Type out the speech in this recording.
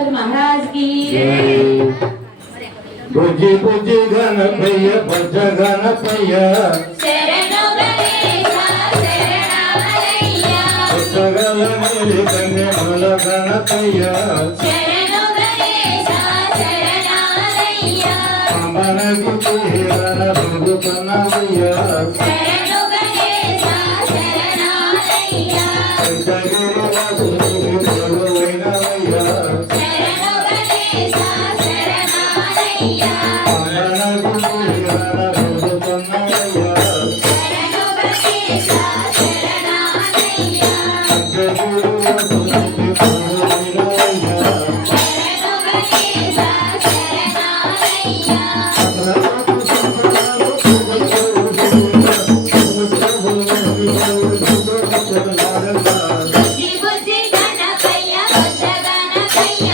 गणपति महाराज की बुझी बुझी गणपయ్య भज गणपయ్య शरणो गणेशा शरणालय्या सगल मेरी कन्या भल गणपయ్య शरणो गणेशा शरणालय्या अंबन की रण भगुतनवయ్య शरणो गणेशा शरणालय्या जगगिरि वासुदेव भगवैनवయ్య शरणो गणेशा शरणालय्या अंबन की रण भगुतनवయ్య शरणो गणेशा शरणालय्या जगगिरि वासुदेव भगवैनवయ్య शरणो गणेशा शरणालय्या बुद्धि बुद्धि गणपయ్య बद्ध गणपయ్య